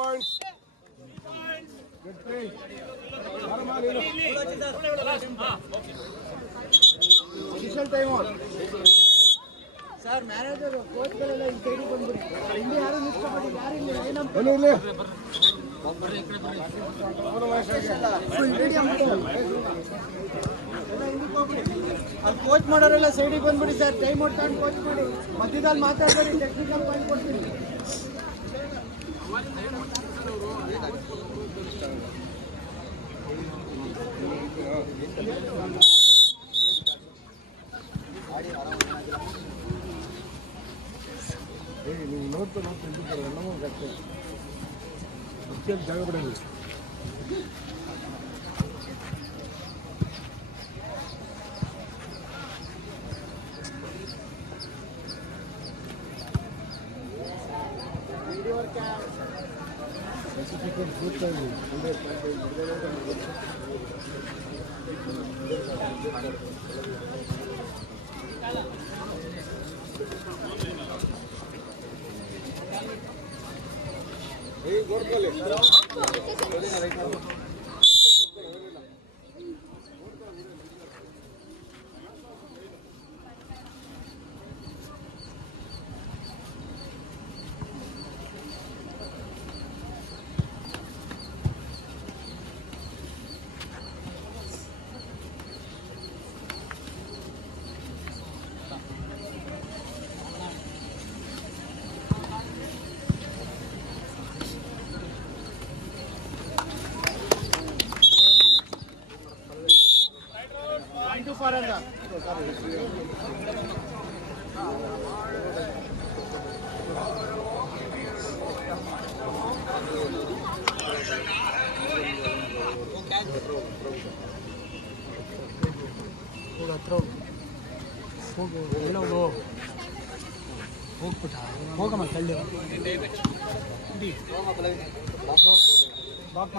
points. Get 3. Official time on. Sir, manager, coach ಗಳೆಲ್ಲ ಈ side ಬಂದ್ಬಿಡಿ. ಇಲ್ಲಿ ಯಾರು ನಿಂತ್ಕೊಬೇಡಿ, ಯಾರು ಇಲ್ಲಿ ಲೈನ್ ಅಪ್ ಬನ್ನಿ ಇಲ್ಲಿ. ಅಲ್ಲಿ ಕೋಚ್ ಮಾಡೋರೆಲ್ಲ ಸೈಡಿಗೆ ಬಂದ್ಬಿಡಿ ಸರ್. ಟೈಮ್ ಔಟ್ ತಗೊಂಡು ಕೋಚ್ ಮಾಡಿ. ಮಧ್ಯದಲ್ಲಿ ಮಾತಾಡಬೇಡಿ, ಟೆಕ್ನಿಕಲ್ ಪಾಯಿಂಟ್ ಕೊಡ್ತೀನಿ. ನೀವು ನೋಡ್ತಾ ಎಲ್ಲವೂ ಗಟ್ಟೆ ಜಾಗ ಬಿಡೋದು.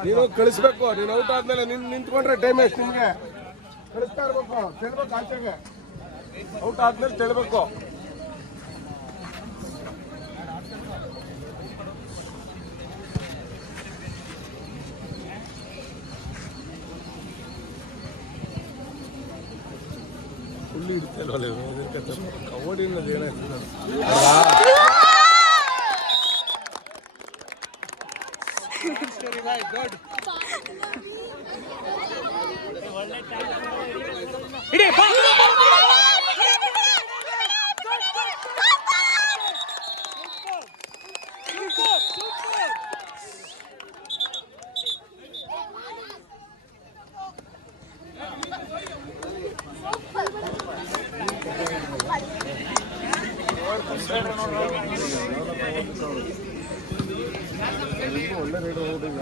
ನೀನು ಕಳಿಸ್ಬೇಕು. ನೀನು ಔಟ್ ಆದ್ಮೇಲೆ ನಿಂತ್ಕೊಂಡ್ರೆ ಟೈಮ್ ಎಷ್ಟು ನಿಮ್ಗೆ ಕಳಿಸ್ತಾ ಇರ್ಬೇಕು. ತಿಳ್ಬೇಕು ಆಚೆಗೆ. ಔಟ್ ಆದ್ಮೇಲೆ ತಿಳ್ಬೇಕು. ಫುಲ್ಲಿ ಇಡ್ತಲ್ವಲ್ಲ ಕಬಡ್ಡಿನದು ಏನಾಯ್ತು. ಒಳ್ಳೆ ರೇಟ್ ಹೋಗಿಲ್ಲ.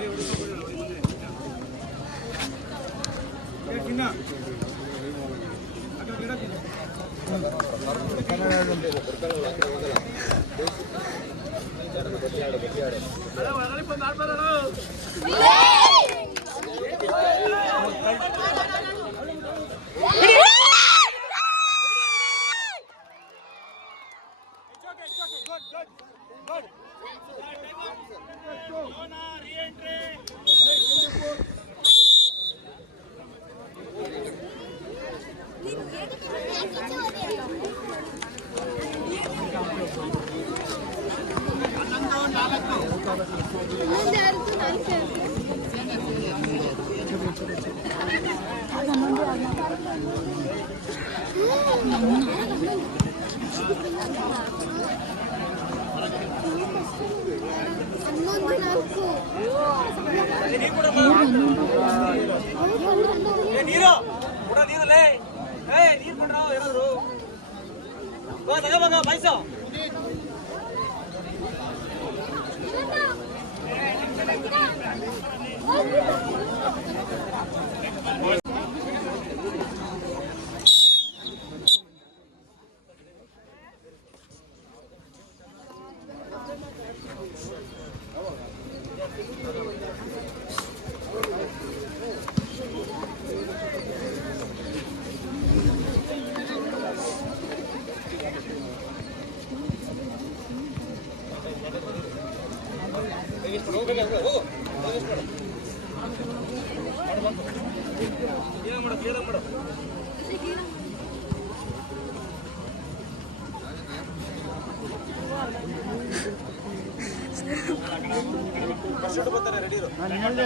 ನಾನು ಹೇಳಿದೆ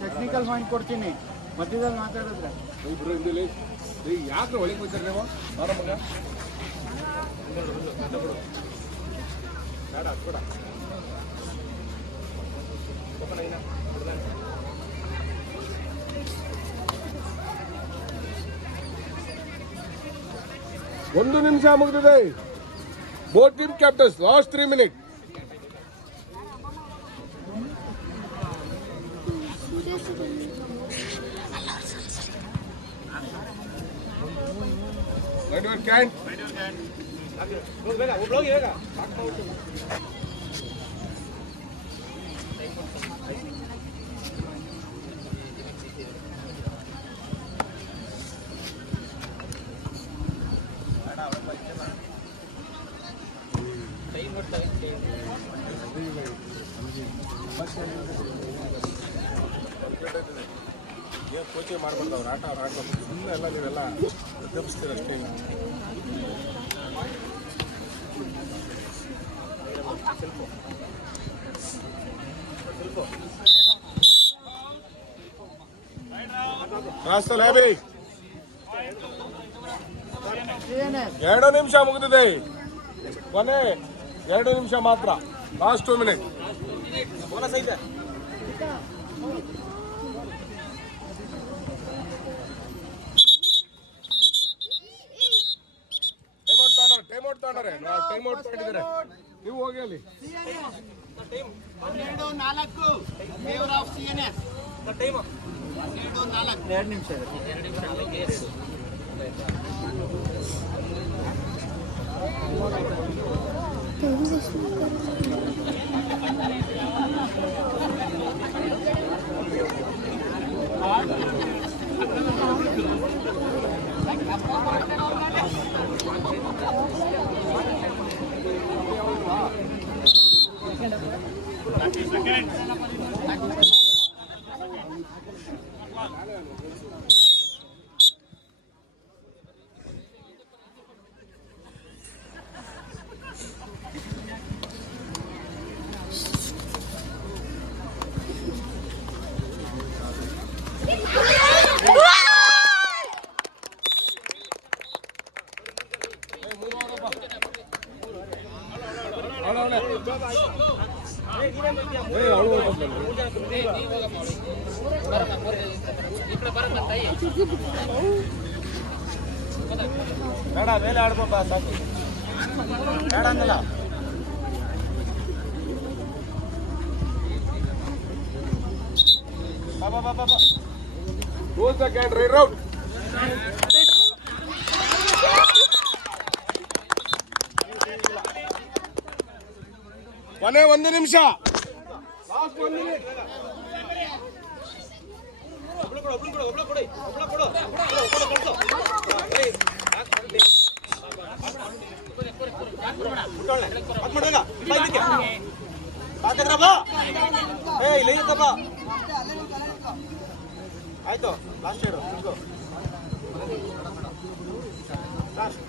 ಟೆಕ್ನಿಕಲ್ ಪಾಯಿಂಟ್ ಕೊಡ್ತೀನಿ, ಮಧ್ಯದಲ್ಲಿ ಮಾತಾಡಿದ್ರೆ ಯಾಕೆ ಒಳಗೆ ಹೋಗ್ತಾರೆ ನೀವು ಆರಾಮಾಗ ಬೇಡ ಹತ್ಬೇಡ ಒಂದು ನಿಮಿಷ ಮುಗಿದಿದೆ. Both team captains last 3 minutes. Right your can. ಏನು ಕೋಚಿಂಗ್ ಮಾಡ್ಬಾರ್ದು ಅವ್ರು ಆಟ ಅವ್ರು ಆಡ್ಬೇಕು. ಸುಮ್ಮನೆ ಎಲ್ಲ ನೀವೆಲ್ಲ ಗಮನಿಸ್ತೀರಷ್ಟೇ. ರಾಸ್ತಲ್ ಹ್ಯಾಬಿ 2 ನಿಮಿಷ ಮುಗಿದಿದೆ. ಕೊನೆ 2 ನಿಮಿಷ ಮಾತ್ರ. Last 2 minutes. ಬೋನಸ್ ಐತೆ. ಟೈಮ್ ಔಟ್ ತಗೊಂಡ್ರೆ ಟೈಮ್ ಔಟ್ ತಗೊಂಡಿದ್ದಾರೆ. ನೀವು ಹೋಗಿ ಅಲ್ಲಿ 2 ನಿಮಿಷ ಬೇಡ ಮೇಲೆ ಆಡ್ಬೋಬಾ ಸಾಕು ಬೇಡ ಅಂದಲ್ಲ ಬಾಬಾ ಬಾಬಾ ಬಾ 2 seconds right out. ಕೊನೆ 1 ನಿಮಿಷ. Last 1 minute. ಆಯ್ತು ಲಾಸ್ಟ್ ಹೇಳು ಲಾಸ್ಟ್